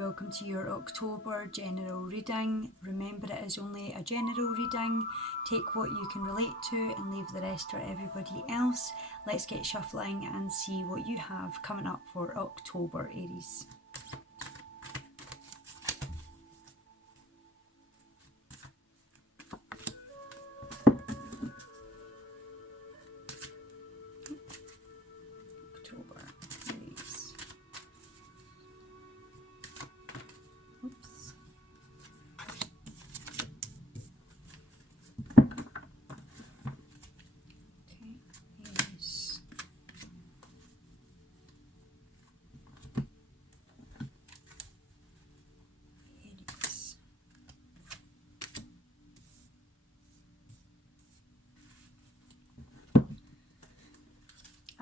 welcome to your October general reading. Remember, it is only a general reading. Take what you can relate to and leave the rest for everybody else. Let's get shuffling and see what you have coming up for October, Aries. October, Aries. Oops. Okay, Aries. Aries.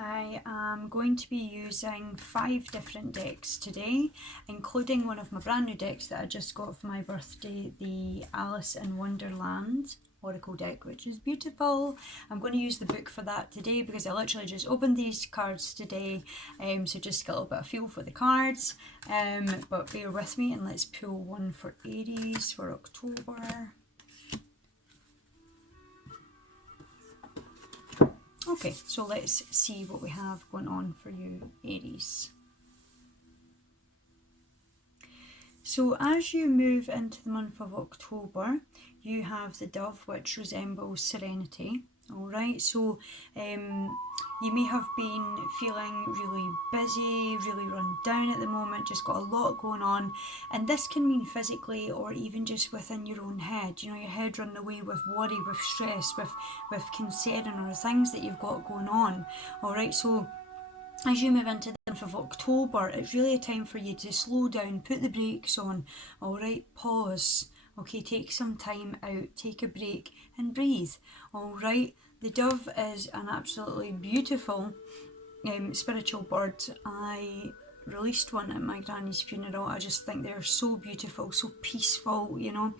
I am going to be using 5 different decks today, including one of my brand new decks that I just got for my birthday, the Alice in Wonderland Oracle deck, which is beautiful. I'm going to use the book for that today because I literally just opened these cards today, so just get a little bit of feel for the cards, but bear with me and let's pull one for Aries for October. Okay, so let's see what we have going on for you, Aries. So as you move into the month of October, you have the Dove, which resembles serenity. Alright, so you may have been feeling really busy, really run down at the moment, just got a lot going on, and this can mean physically or even just within your own head. You know, your head running away with worry, with stress, with concern or things that you've got going on. Alright, so as you move into the month of October, it's really a time for you to slow down, put the brakes on, alright, pause. Okay, take some time out, take a break and breathe. Alright, the dove is an absolutely beautiful spiritual bird. I released one at my granny's funeral. I just think they're so beautiful, so peaceful, you know.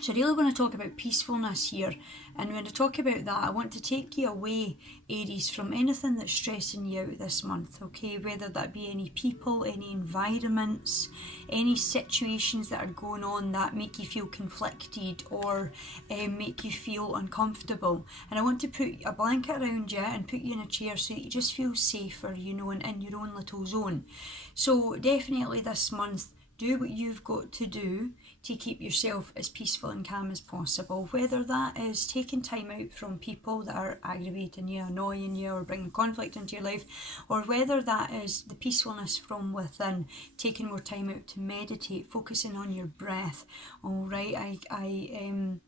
So I really want to talk about peacefulness here, and when I talk about that, I want to take you away, Aries, from anything that's stressing you out this month, okay? Whether that be any people, any environments, any situations that are going on that make you feel conflicted or make you feel uncomfortable. And I want to put a blanket around you and put you in a chair so that you just feel safer, you know, in your own little zone. So definitely this month, do what you've got to do to keep yourself as peaceful and calm as possible, whether that is taking time out from people that are aggravating you, annoying you, or bringing conflict into your life, or whether that is the peacefulness from within, taking more time out to meditate, focusing on your breath. All right, I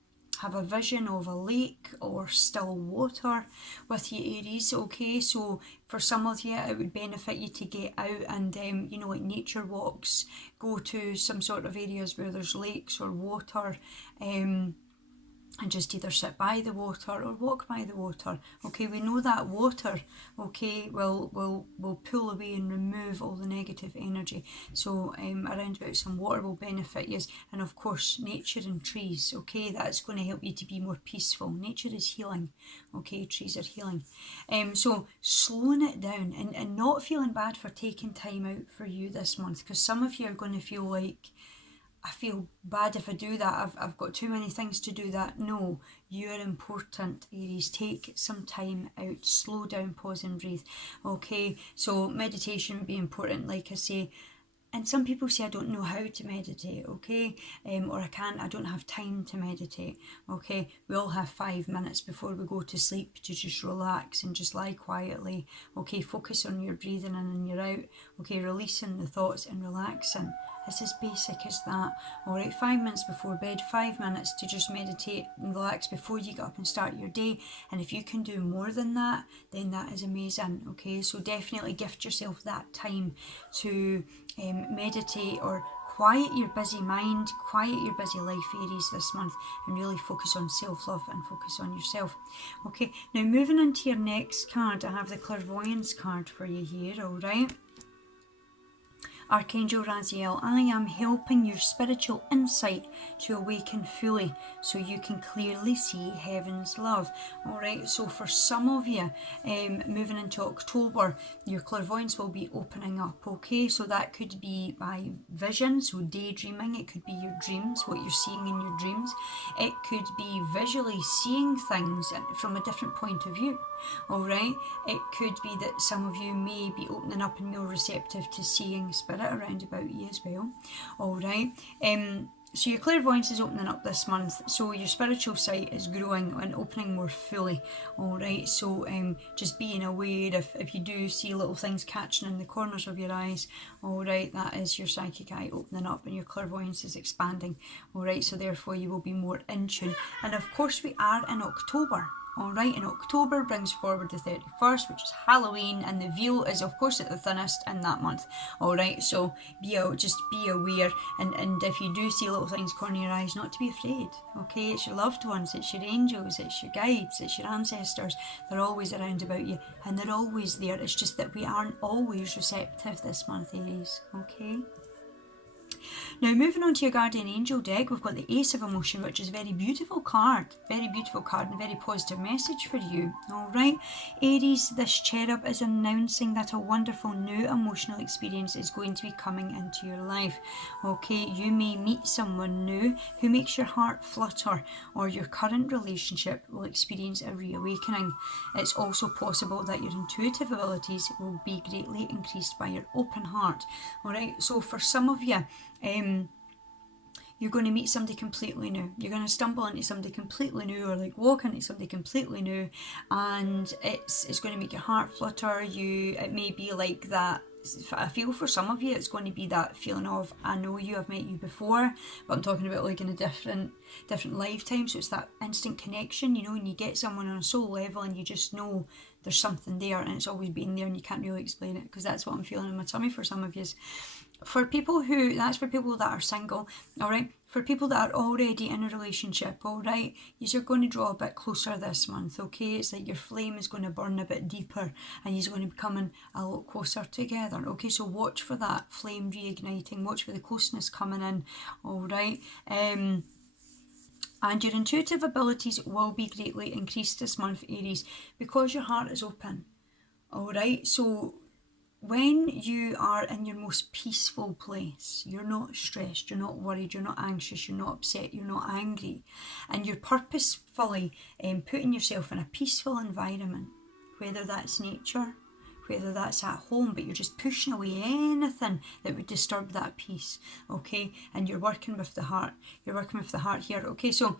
have a vision of a lake or still water with you, Aries, okay? So for some of you, it would benefit you to get out and, you know, like nature walks, go to some sort of areas where there's lakes or water, and just either sit by the water or walk by the water. Okay, we know that water, okay, will pull away and remove all the negative energy. So around about some water will benefit you. And of course, nature and trees, okay, that's going to help you to be more peaceful. Nature is healing, okay, trees are healing. So slowing it down and not feeling bad for taking time out for you this month, because some of you are going to feel like, I feel bad if I do that, I've got too many things to do that. No, you're important, Aries. Take some time out, slow down, pause and breathe. Okay, so meditation would be important, like I say. And some people say, I don't know how to meditate, okay? Or I don't have time to meditate, okay? We all have 5 minutes before we go to sleep to just relax and just lie quietly, okay? Focus on your breathing in and your out, okay? Releasing the thoughts and relaxing. It's as basic as that, alright? 5 minutes before bed, 5 minutes to just meditate and relax before you get up and start your day. And if you can do more than that, then that is amazing, okay? So definitely gift yourself that time to meditate or quiet your busy mind, quiet your busy life, Aries, this month, and really focus on self-love and focus on yourself. Okay, now moving into your next card, I have the clairvoyance card for you here, alright? Archangel Raziel, I am helping your spiritual insight to awaken fully so you can clearly see heaven's love. Alright, so for some of you, moving into October, your clairvoyance will be opening up, okay? So that could be by vision, so daydreaming, it could be your dreams, what you're seeing in your dreams. It could be visually seeing things from a different point of view. Alright, it could be that some of you may be opening up and more receptive to seeing spirit around about you as well. Alright, so your clairvoyance is opening up this month, so your spiritual sight is growing and opening more fully. Alright, so just being aware if you do see little things catching in the corners of your eyes, alright, that is your psychic eye opening up and your clairvoyance is expanding. Alright, so therefore you will be more in tune. And of course we are in October. Alright, and October brings forward the 31st, which is Halloween, and the veil is of course at the thinnest in that month. Alright, so just be aware, and if you do see little things corner your eyes, not to be afraid. Okay, it's your loved ones, it's your angels, it's your guides, it's your ancestors. They're always around about you, and they're always there. It's just that we aren't always receptive this month, Aries. Okay. Now moving on to your guardian angel deck, we've got the Ace of Emotion, which is a very beautiful card and a very positive message for you. Alright, Aries, this cherub is announcing that a wonderful new emotional experience is going to be coming into your life. Okay, you may meet someone new who makes your heart flutter, or your current relationship will experience a reawakening. It's also possible that your intuitive abilities will be greatly increased by your open heart. Alright, so for some of you, you're going to meet somebody completely new. You're going to stumble into somebody completely new, or like walk into somebody completely new, and it's going to make your heart flutter. It may be like that. I feel for some of you it's going to be that feeling of, I know you, I've met you before, but I'm talking about like in a different lifetime. So it's that instant connection, when you get someone on a soul level and you just know there's something there, and it's always been there and you can't really explain it, because that's what I'm feeling in my tummy for some of you. That's for people that are single. Alright, for people that are already in a relationship, alright, you're going to draw a bit closer this month. Okay, it's like your flame is going to burn a bit deeper and you're going to be coming a lot closer together. Okay, so watch for that flame reigniting, watch for the closeness coming in. Alright, and your intuitive abilities will be greatly increased this month, Aries, because your heart is open. Alright, so when you are in your most peaceful place, you're not stressed, you're not worried, you're not anxious, you're not upset, you're not angry, and you're purposefully putting yourself in a peaceful environment, whether that's nature, whether that's at home, but you're just pushing away anything that would disturb that peace, okay? And you're working with the heart. You're working with the heart here, okay? So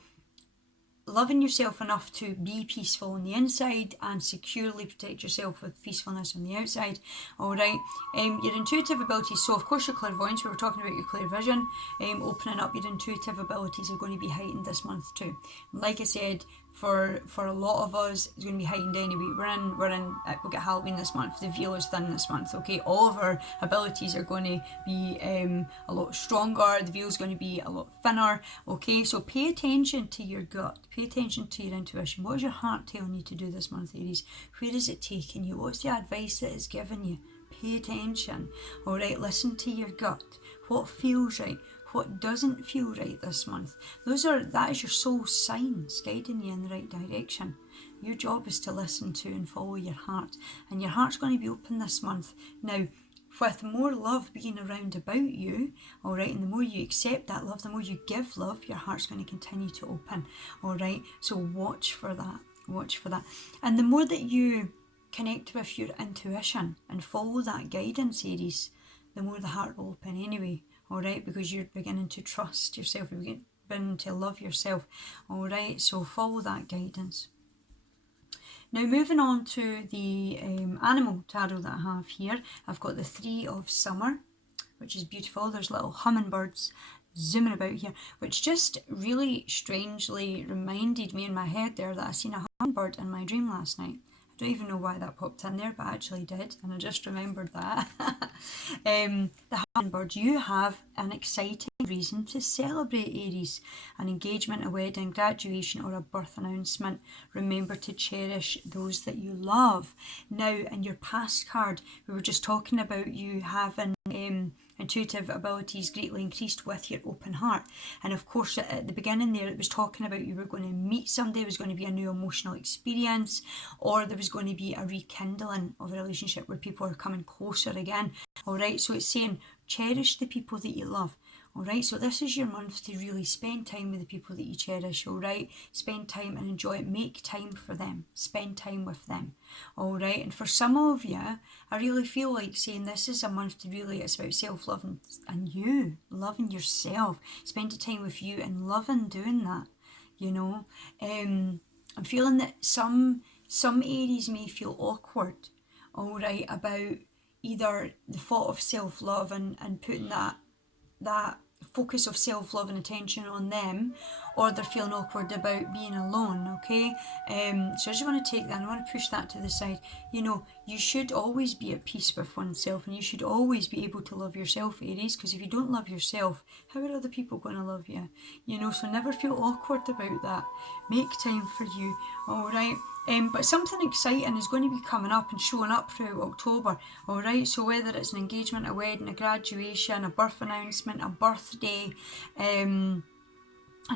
loving yourself enough to be peaceful on the inside and securely protect yourself with peacefulness on the outside. Alright, your intuitive abilities, so of course your clairvoyance, we were talking about your clear vision, opening up, your intuitive abilities are going to be heightened this month too. Like I said, for a lot of us, it's going to be heightened anyway. We'll get Halloween this month, the veil is thin this month, okay? All of our abilities are going to be a lot stronger, the veil is going to be a lot thinner, okay? So pay attention to your gut, pay attention to your intuition. What is your heart telling you to do this month, Aries? Where is it taking you? What's the advice that it's giving you? Pay attention, alright? Listen to your gut. What feels right? What doesn't feel right this month? That is your soul signs guiding you in the right direction. Your job is to listen to and follow your heart, and your heart's going to be open this month. Now, with more love being around about you, alright, and the more you accept that love, the more you give love, your heart's going to continue to open, alright? So watch for that. And the more that you connect with your intuition and follow that guidance, Aries, the more the heart will open anyway. Alright, because you're beginning to trust yourself, you're beginning to love yourself. Alright, so follow that guidance. Now moving on to the animal tarot that I have here, I've got the Three of Summer, which is beautiful. There's little hummingbirds zooming about here, which just really strangely reminded me in my head there that I seen a hummingbird in my dream last night. I don't even know why that popped in there, but I actually did, and I just remembered that. The hummingbird, you have an exciting reason to celebrate, Aries. An engagement, a wedding, graduation, or a birth announcement. Remember to cherish those that you love. Now, in your past card, we were just talking about you having intuitive abilities greatly increased with your open heart. And of course, at the beginning there, it was talking about you were going to meet somebody, there was going to be a new emotional experience, or there was going to be a rekindling of a relationship where people are coming closer again. All right, so it's saying cherish the people that you love. Alright, so this is your month to really spend time with the people that you cherish, alright? Spend time and enjoy it. Make time for them. Spend time with them. Alright, and for some of you, I really feel like saying this is a month to really, it's about self-love and you, loving yourself. Spending time with you and loving doing that, you know. I'm feeling that some Aries may feel awkward, alright, about either the thought of self-love and putting that focus of self-love and attention on them, or they're feeling awkward about being alone, okay? So I just want to take that and I want to push that to the side. You know, you should always be at peace with oneself, and you should always be able to love yourself, Aries, because if you don't love yourself, how are other people going to love you? You know, so never feel awkward about that. Make time for you, alright? But something exciting is going to be coming up and showing up throughout October, alright? So whether it's an engagement, a wedding, a graduation, a birth announcement, a birthday, an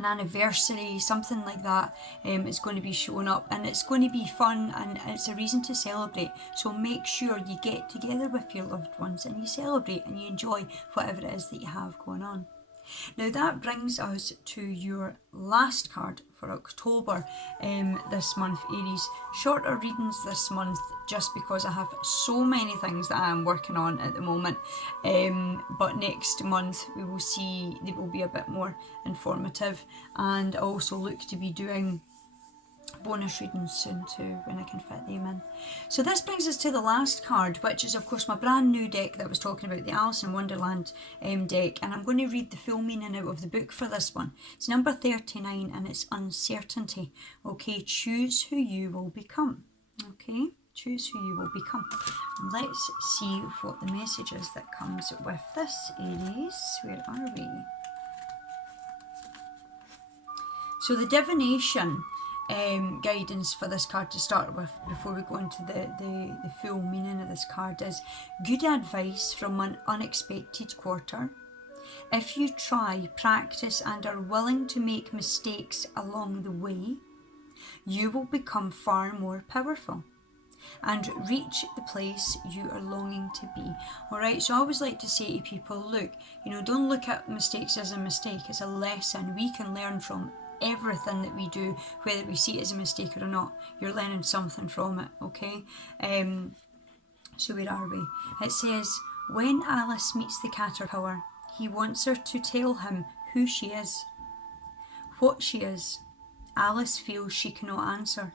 anniversary, something like that, is going to be showing up, and it's going to be fun and it's a reason to celebrate. So make sure you get together with your loved ones and you celebrate and you enjoy whatever it is that you have going on. Now that brings us to your last card for October this month, Aries. Shorter readings this month just because I have so many things that I am working on at the moment. But next month we will see they will be a bit more informative, and I also look to be doing bonus readings soon too when I can fit them in. So this brings us to the last card, which is of course my brand new deck that I was talking about, the Alice in Wonderland deck, and I'm going to read the full meaning out of the book for this one. It's number 39 and it's uncertainty. Okay, choose who you will become. Okay, choose who you will become. And let's see what the message is that comes with this, Aries. Where are we? So the divination guidance for this card to start with, before we go into the full meaning of this card, is good advice from an unexpected quarter. If you try, practice and are willing to make mistakes along the way, you will become far more powerful and reach the place you are longing to be. Alright, so I always like to say to people, look, you know, don't look at mistakes as a mistake, it's a lesson. We can learn from everything that we do, whether we see it as a mistake or not. You're learning something from it, okay? So where are we? It says, when Alice meets the caterpillar, he wants her to tell him who she is. What she is, Alice feels she cannot answer,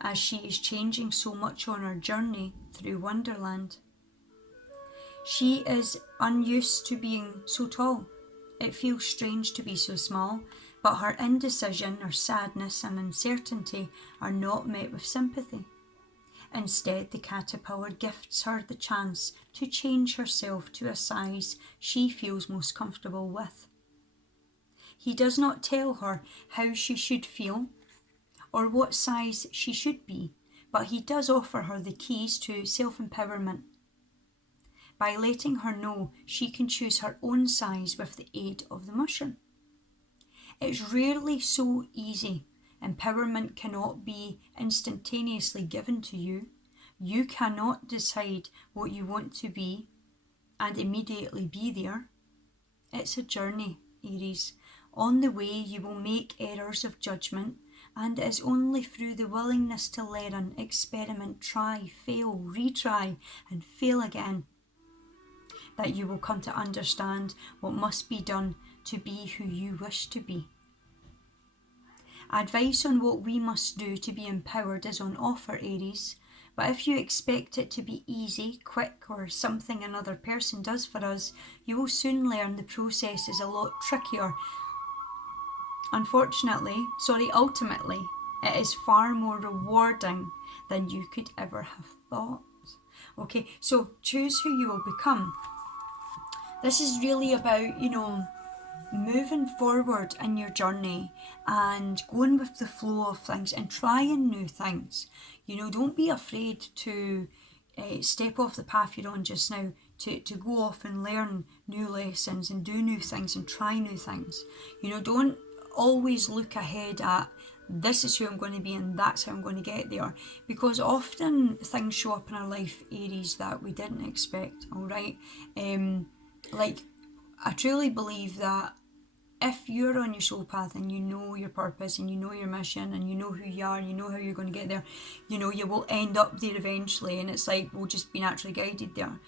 as she is changing so much on her journey through Wonderland. She is unused to being so tall. It feels strange to be so small, but her indecision, her sadness and uncertainty are not met with sympathy. Instead, the caterpillar gifts her the chance to change herself to a size she feels most comfortable with. He does not tell her how she should feel or what size she should be, but he does offer her the keys to self-empowerment by letting her know she can choose her own size with the aid of the mushroom. It's rarely so easy. Empowerment cannot be instantaneously given to you. You cannot decide what you want to be and immediately be there. It's a journey, Aries. On the way you will make errors of judgment, and it is only through the willingness to learn, experiment, try, fail, retry and fail again that you will come to understand what must be done to be who you wish to be. Advice on what we must do to be empowered is on offer, Aries, but if you expect it to be easy, quick, or something another person does for us, you will soon learn the process is a lot trickier. Ultimately, it is far more rewarding than you could ever have thought. Okay, so choose who you will become. This is really about, you know, moving forward in your journey and going with the flow of things and trying new things. You know, don't be afraid to step off the path you're on just now, to go off and learn new lessons and do new things and try new things. You know, don't always look ahead at this is who I'm going to be and that's how I'm going to get there, because often things show up in our life, Aries, that we didn't expect. All right, like I truly believe that if you're on your soul path and you know your purpose and you know your mission and you know who you are and you know how you're going to get there, you know, you will end up there eventually, and it's like we'll just be naturally guided there.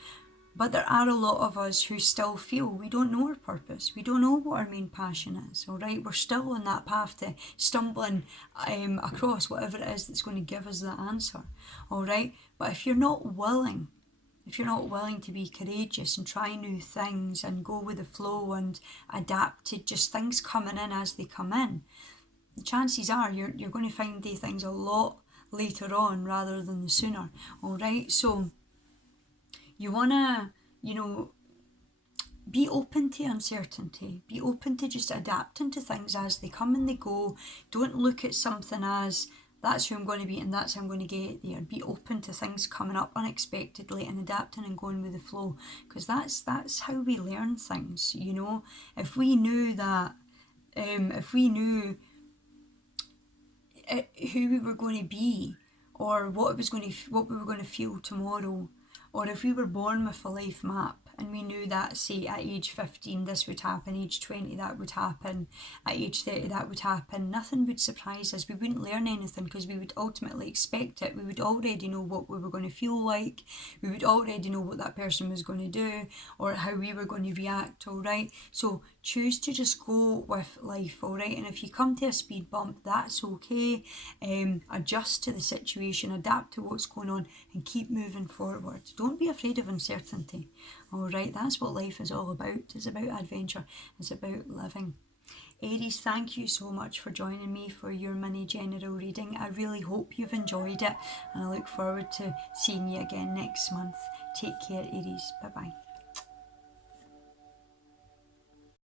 But there are a lot of us who still feel we don't know our purpose. We don't know what our main passion is, all right? We're still on that path to stumbling across whatever it is that's going to give us the answer, all right? But if you're not willing to be courageous and try new things and go with the flow and adapt to just things coming in as they come in, the chances are you're going to find these things a lot later on rather than the sooner, all right? So you want to, you know, be open to uncertainty. Be open to just adapting to things as they come and they go. Don't look at something as that's who I'm going to be and that's how I'm going to get there. Be open to things coming up unexpectedly and adapting and going with the flow, because that's how we learn things, you know. If we knew that, if we knew who we were going to be, or what we were going to feel tomorrow, or if we were born with a life map and we knew that, say, at age 15 this would happen, age 20 that would happen, at age 30 that would happen, nothing would surprise us. We wouldn't learn anything because we would ultimately expect it. We would already know what we were going to feel like. We would already know what that person was going to do or how we were going to react, all right? So choose to just go with life, all right? And if you come to a speed bump, that's okay. Adjust to the situation, adapt to what's going on, and keep moving forward. Don't be afraid of uncertainty, all right? That's what life is all about. It's about adventure. It's about living. Aries, thank you so much for joining me for your mini general reading. I really hope you've enjoyed it, and I look forward to seeing you again next month. Take care, Aries. Bye-bye.